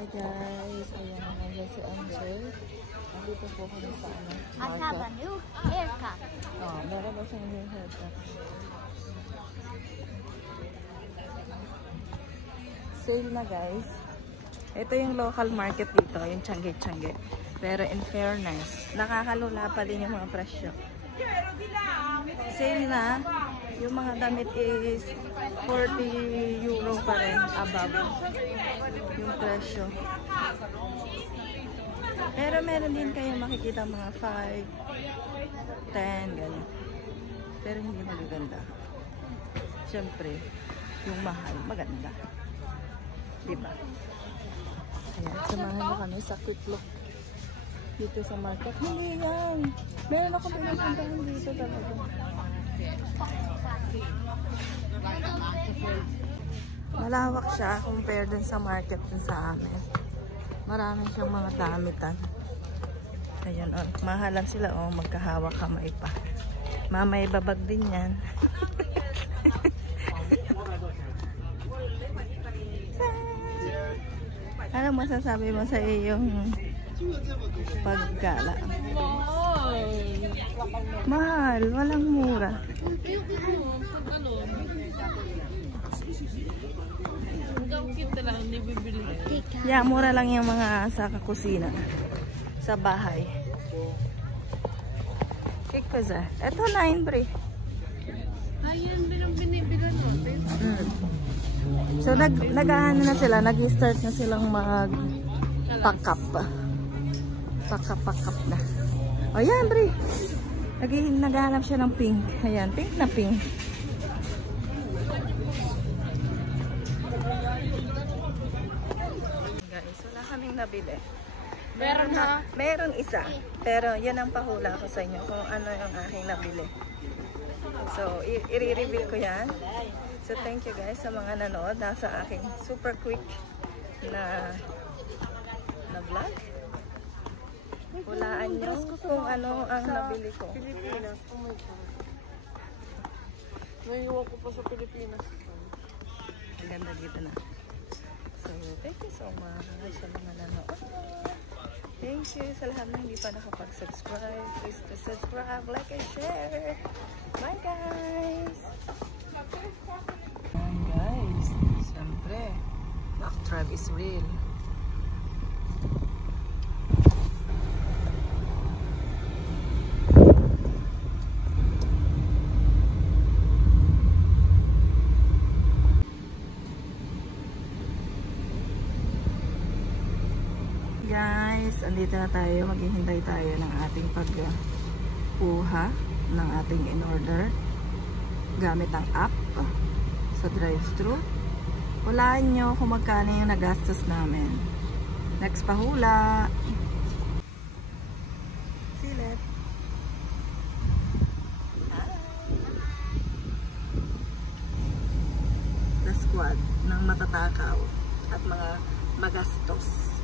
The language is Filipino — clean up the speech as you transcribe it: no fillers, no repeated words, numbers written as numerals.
Hi guys, ayan na nandiyan si Angel. Nandito po kami sa I have a new haircut. Oh, meron ba siyang new haircut? Sale na guys. Ito yung local market dito, yung Tiange. Pero in fairness, nakakalula pa din yung mga presyo. Sale na. Yung mga damit is 40 euro pa rin above yung presyo. Pero meron din kayong makikita mga 5, 10, ganyan. Pero hindi magaganda. Siyempre, yung mahal, maganda. Diba? Ayan, samahan na kami sa quick look dito sa market. Hindi yan. Meron ako pinupuntahan dito talaga. Malawak siya compare dun sa market dun sa amin. Marami siyang mga damitan. Ayan, oh, mahalan sila, oh, magkahawak kamay pa. Mamay babag din yan. Ano masasabi mo sa iyong pagkala? Mahal, walang mura. Yeah, mura lang yung mga sa kusina, sa bahay. Kikoza. Ito 9 bre. Ayan, binibilan natin. So nag-ano na sila, nag-start na silang mag-pack up. Pack up na. O yan bre. Naghahanap siya ng pink. Ayan, pink na pink. Guys, wala kaming nabili. Meron isa. Pero yan ang pahula ko sa inyo kung ano yung aking nabili. So, i-reveal ko yan. So, thank you guys sa mga nanood. Nasa aking super quick na vlog. Hulaan nyo kung ano ang nabili ko. Pilipinas. Oh my God. Naiiwan ko pa sa Pilipinas. Ang ganda dito na. So, thank you so much sa mga nanood. Thank you sa lahat na hindi pa nakapag-subscribe. Please to subscribe, like, and share. Bye guys! And guys, siyempre, backdrop is real. Guys, andito na tayo. Maghihintay tayo ng ating pagkuha ng ating in-order gamit ang app sa drive-thru. Hulaan nyo kung magkano yung nagastos namin. Next pahula. Silet. The squad ng matatakaw at mga magastos.